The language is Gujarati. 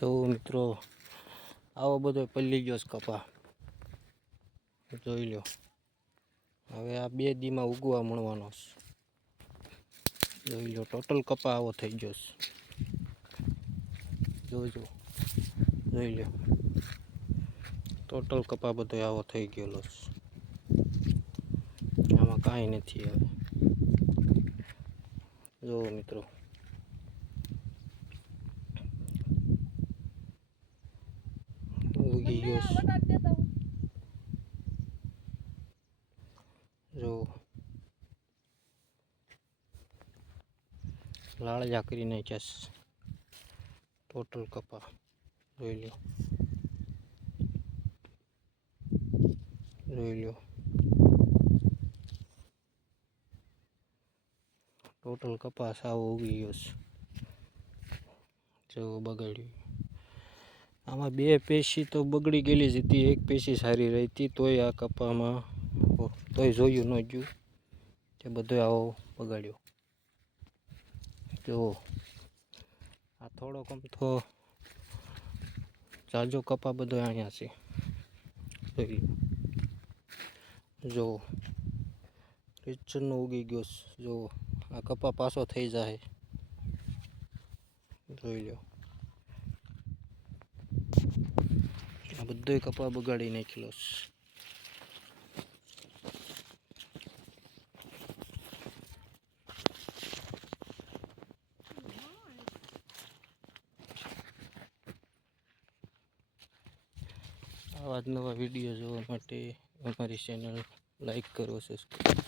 જો મિત્રો આવો બધો પલ્લી ગયો કપા જોઈ લો। હવે આ 2 દીમાં ઉગવા મળવાનો છે। જોઈ લો ટોટલ કપા આવો થઈ ગયો છે। જોજો જોઈ લો ટોટલ કપા બધો આવો થઈ ગયેલો છે। આમાં કાંઈ નથી હવે જો મિત્રો ઉગી ગયો છે। જો લાળજા કરી નાખ્યા છે ટોટલ કપા જોઈ લો ટોટલ કપાસ આવો ઉગી ગયો છે। જો બગાડ્યું આમાં 2 પેશી તો બગડી ગયેલી જ હતી, 1 પેશી સારી રહી હતી તોય આ કપામાં તોય જોયું ન ગયું કે બધો આવો બગાડ્યો। જો આ થોડો કમથો જાજો કપા બધો અહીંયા છે જોઈ લો। જો કિચનનો ઉગી ગયો જો આ કપા પાછો થઈ જાય જોઈ લો। આ બધોય કપા બગાડી નાખેલો છે। આવા જ નવા વિડીયો જોવા માટે અમારી ચેનલ લાઈક કરો, સબસ્ક્રાઈબ